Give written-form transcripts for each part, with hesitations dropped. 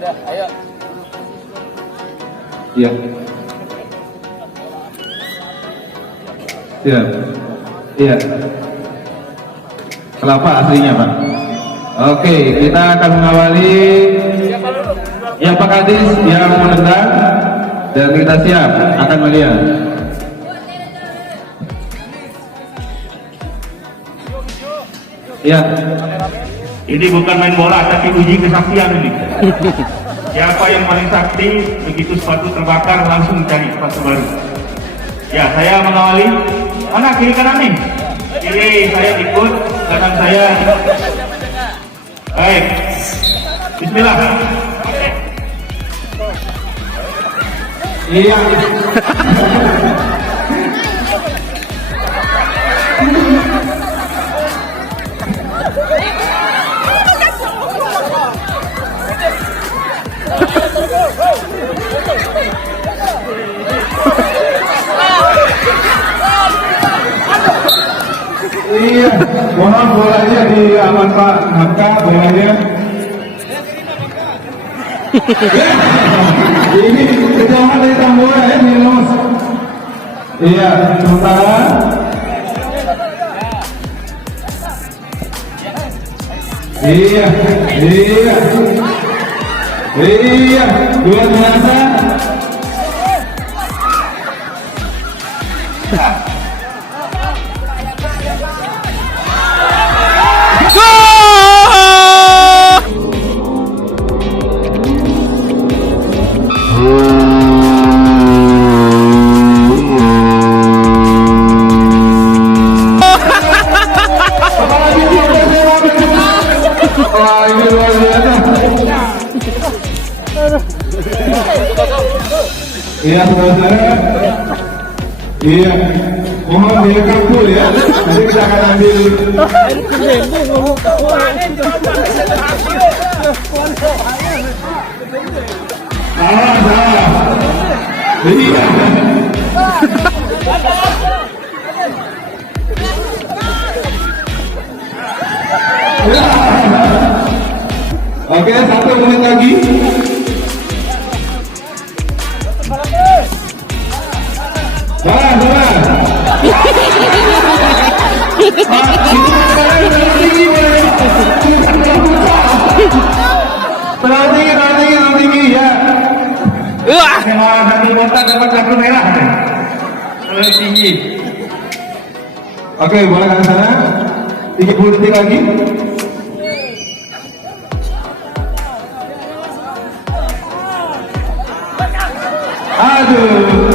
Udah, ayo. Iya. Iya. Iya. Kelapa aslinya, Pak. Oke, kita akan mengawali yang Pak Kadis yang menendang dan kita siap akan melihat. Iya. Ini bukan main bola, tapi uji kesaktian ini. Siapa yang paling sakti, begitu sepatu terbakar langsung cari sepatu baru. Ya, saya mengawali. Mana kiri kanan nih? Kiri saya ikut, kanan saya. Baik. Bismillah. Iya. Iya, mohon bolanya diaman Pak Hamka, bolanya. Ini kejauhan dari Tambora ya, minus. Iya, sementara. Iya, iya, iya, luar biasa. Wah, ini luar biasa. Iya, saudara. Iya, mohon direkam full ya. Nanti kita akan ambil. Salah. Iya. Oke, 1 menit lagi. Salah. Terlalu tinggi ya. Kalau nanti kontak dapat kartu merah. Terlalu tinggi. Oke, boleh ke sana. 30 detik lagi. Aduh.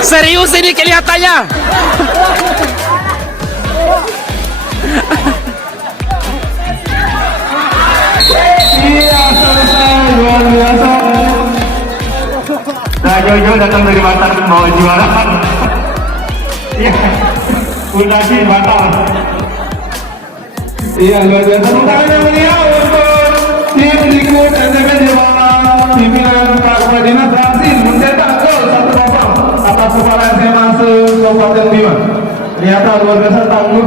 Serius ini kelihatannya. Iya, selesai, luar biasa. Nah, jauh-jauh datang dari Batam bawa juara. Iya, udah sih Batam. Iya, luar biasa. Tepuk tangan yang meriah untuk tim Likud SMN di bawah pimpinan Pak Kwadina berhasil mencetak gol 1-0 atas kepala SMA Kabupaten Bima. Ternyata luar biasa tangguh